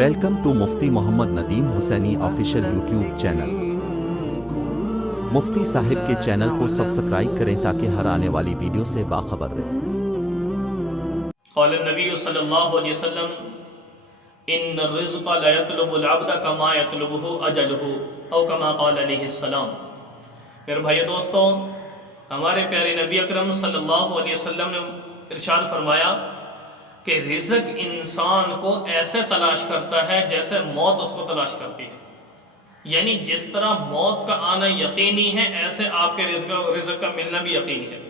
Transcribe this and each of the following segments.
Welcome to Mufti Muhammad Nadeem Husaini official YouTube channel. Mufti صاحب کے channel کو سبسکرائب کریں تاکہ ہر آنے والی ویڈیو سے باخبر رہیں۔ قال النبی صلی اللہ علیہ وسلم ان الرزق لا يطلب العبد كما يطلبه اجله او كما قال علیہ السلام۔ میرے بھائی دوستوں، ہمارے پیارے نبی اکرم صلی اللہ علیہ وسلم نے ارشاد فرمایا کہ رزق انسان کو ایسے تلاش کرتا ہے جیسے موت اس کو تلاش کرتی ہے، یعنی جس طرح موت کا آنا یقینی ہے ایسے آپ کے رزق کا ملنا بھی یقینی ہے۔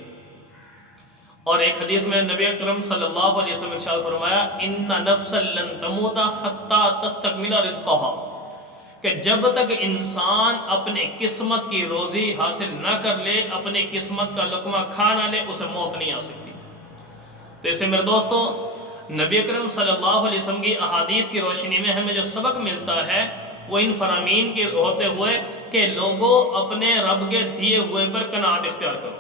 اور ایک حدیث میں نبی اکرم صلی اللہ علیہ وسلم ارشاد فرمایا ان نفسا لن تموت حتی تستکمل رزقها، کہ جب تک انسان اپنے قسمت کی روزی حاصل نہ کر لے، اپنی قسمت کا لقمہ کھا نہ لے، اسے موت نہیں آ سکتی۔ تو اسے میرے دوستوں، نبی اکرم صلی اللہ علیہ وسلم کی احادیث کی روشنی میں ہمیں جو سبق ملتا ہے وہ ان فرامین کے ہوتے ہوئے کہ لوگوں اپنے رب کے دیے ہوئے پر قناعت اختیار کرو۔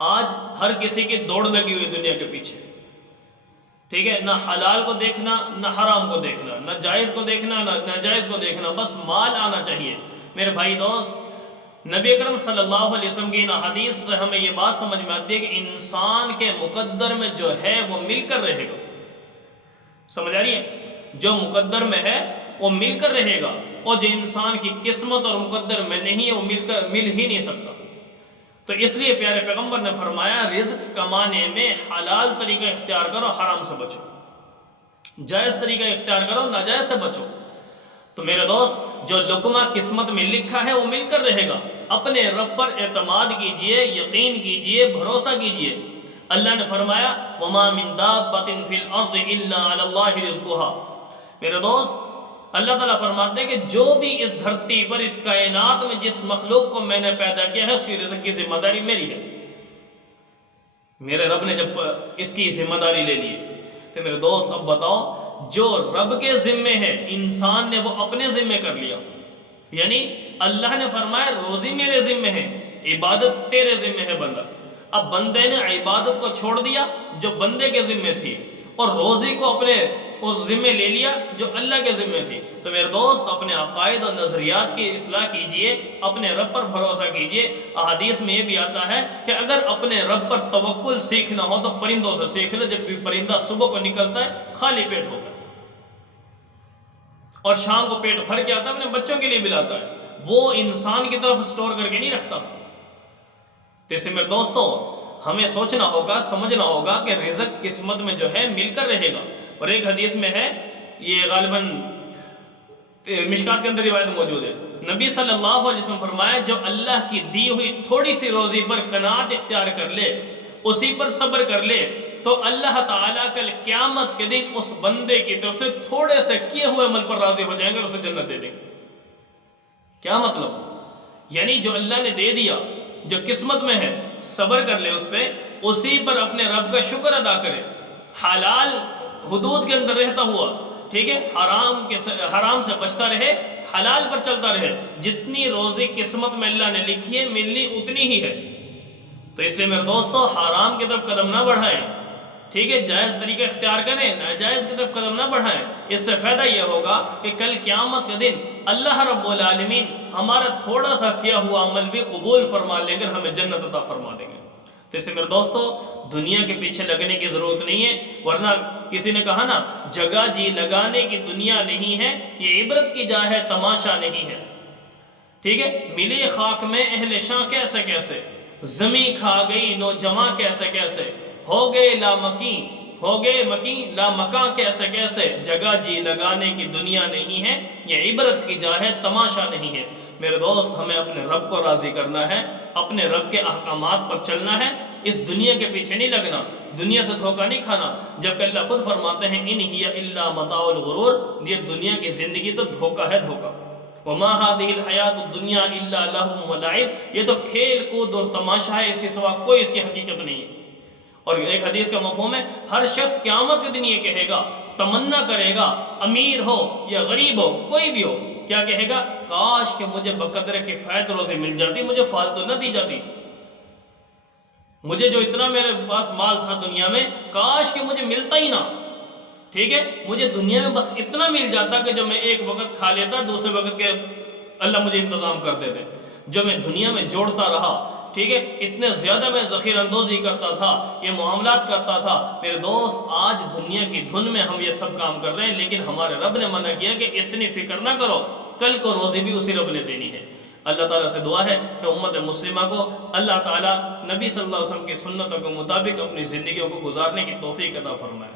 آج ہر کسی کی دوڑ لگی ہوئی دنیا کے پیچھے، ٹھیک ہے، نہ حلال کو دیکھنا، نہ حرام کو دیکھنا، نہ جائز کو دیکھنا، نہ ناجائز کو دیکھنا، بس مال آنا چاہیے۔ میرے بھائی دوست، نبی اکرم صلی اللہ علیہ وسلم کی ان حدیث سے ہمیں یہ بات سمجھ میں آتی ہے کہ انسان کے مقدر میں جو ہے وہ مل کر رہے گا۔ سمجھ آ رہی ہے؟ جو مقدر میں ہے وہ مل کر رہے گا، اور جو انسان کی قسمت اور مقدر میں نہیں ہے وہ مل ہی نہیں سکتا۔ تو اس لیے پیارے پیغمبر نے فرمایا رزق کمانے میں حلال طریقہ اختیار کرو، حرام سے بچو، جائز طریقہ اختیار کرو، ناجائز سے بچو۔ تو میرے دوست، جو لقمہ قسمت میں لکھا ہے وہ مل کر رہے گا۔ اپنے رب پر اعتماد کیجئے، یقین کیجئے، بھروسہ کیجئے۔ اللہ نے فرمایا وَمَا مِن دَابَّةٍ فِي الْأَرْضِ إِلَّا عَلَى اللَّهِ رِزْقُهَا۔ میرے دوست، اللہ تعالیٰ فرماتے ہیں کہ جو بھی اس دھرتی پر، اس کائنات میں جس مخلوق کو میں نے پیدا کیا ہے اس کی رزق کی ذمہ داری میری ہے۔ میرے رب نے جب اس کی ذمہ داری لے لی تو میرے دوست اب بتاؤ، جو رب کے ذمے ہے انسان نے وہ اپنے ذمے کر لیا۔ یعنی اللہ نے فرمایا روزی میرے ذمے ہے، عبادت تیرے ذمے ہے بندہ۔ اب بندے نے عبادت کو چھوڑ دیا جو بندے کے ذمے تھی، اور روزی کو اپنے اس ذمے لے لیا جو اللہ کے ذمے تھی۔ تو میرے دوست، اپنے عقائد اور نظریات کی اصلاح کیجئے، اپنے رب پر بھروسہ کیجئے۔ احادیث میں یہ بھی آتا ہے کہ اگر اپنے رب پر توکل سیکھنا ہو تو پرندوں سے سیکھ لو۔ جب بھی پرندہ صبح کو نکلتا ہے خالی پیٹ ہوتا ہے اور شام کو پیٹ بھر کے آتا ہے، اپنے بچوں کے لیے بھی لاتا ہے، وہ انسان کی طرف سٹور کر کے نہیں رکھتا۔ تو اسے میرے دوستوں، ہمیں سوچنا ہوگا، سمجھنا ہوگا کہ رزق قسمت میں جو ہے مل کر رہے گا۔ اور ایک حدیث میں ہے، یہ غالباً مشکات کے اندر روایت موجود ہے، نبی صلی اللہ علیہ وسلم فرمایا جو اللہ کی دی ہوئی تھوڑی سی روزی پر قناعت اختیار کر لے، اسی پر صبر کر لے، تو اللہ تعالیٰ کل قیامت کے دن اس بندے کی طرف سے تھوڑے سے کیے ہوئے عمل پر راضی ہو جائیں گے اور اسے جنت دے دیں گے۔ کیا مطلب؟ یعنی جو اللہ نے دے دیا، جو قسمت میں ہے، صبر کر لے اس پہ، اسی پر اپنے رب کا شکر ادا کرے، حلال حدود کے اندر رہتا ہوا، ٹھیک ہے، حرام سے بچتا رہے، حلال پر چلتا رہے۔ جتنی روزی قسمت میں اللہ نے لکھی ہے ملنی اتنی ہی ہے۔ تو اس لیے میرے دوستو، حرام کی طرف قدم نہ بڑھائیں، ٹھیک ہے، جائز طریقہ اختیار کریں، ناجائز کی طرف قدم نہ بڑھائیں۔ اس سے فائدہ یہ ہوگا کہ کل قیامت کے دن اللہ رب العالمین ہمارا تھوڑا سا کیا ہوا عمل بھی قبول فرما لے کر ہمیں جنت عطا فرما دیں گے۔ تو اس سے میرے دوستو، دنیا کے پیچھے لگنے کی ضرورت نہیں ہے، ورنہ کسی نے کہا نا، جگہ جی لگانے کی دنیا نہیں ہے، یہ عبرت کی جا ہے، تماشا نہیں ہے، ٹھیک ہے۔ ملی خاک میں اہل شاں کیسے کیسے، زمیں کھا گئی نوجواں کیسے کیسے، ہو گئے مکین لا مکاں کیسے کیسے، جگہ جی لگانے کی دنیا نہیں ہے، یہ عبرت کی جا ہے، تماشا نہیں ہے۔ میرے دوست، ہمیں اپنے رب کو راضی کرنا ہے، اپنے رب کے احکامات پر چلنا ہے، اس دنیا کے پیچھے نہیں لگنا، دنیا سے دھوکہ نہیں کھانا۔ جبکہ اللہ خود فرماتے ہیں ان ہی الا متاع الغرور، یہ دنیا کی زندگی تو دھوکہ ہے، دھوکہ۔ وما هذه الحیات الدنیا الا لہو ولعب، یہ تو کھیل کود اور تماشا ہے، اس کے سوا کوئی اس کی حقیقت نہیں ہے۔ اور ایک حدیث کا مفہوم ہے، ہر شخص قیامت کے دن یہ کہے گا، تمنا کرے گا، امیر ہو یا غریب ہو، کوئی بھی ہو، کیا کہے گا؟ کاش کہ مجھے بقدر کفایت روزی مل جاتی، مجھے فالتو نہ دی جاتی، مجھے جو اتنا میرے پاس مال تھا دنیا میں، کاش کہ مجھے ملتا ہی نہ۔ ٹھیک ہے، مجھے دنیا میں بس اتنا مل جاتا کہ جو میں ایک وقت کھا لیتا، دوسرے وقت کے اللہ مجھے انتظام کر دیتے، جو میں دنیا میں جوڑتا رہا، ٹھیک ہے، اتنے زیادہ میں ذخیر اندوزی کرتا تھا، یہ معاملات کرتا تھا۔ میرے دوست، آج دنیا کی دھن میں ہم یہ سب کام کر رہے ہیں، لیکن ہمارے رب نے منع کیا کہ اتنی فکر نہ کرو، کل کو روزی بھی اسی رب نے دینی ہے۔ اللہ تعالیٰ سے دعا ہے کہ امت مسلمہ کو اللہ تعالیٰ نبی صلی اللہ علیہ وسلم کی سنتوں کے مطابق اپنی زندگیوں کو گزارنے کی توفیق عطا فرمائے۔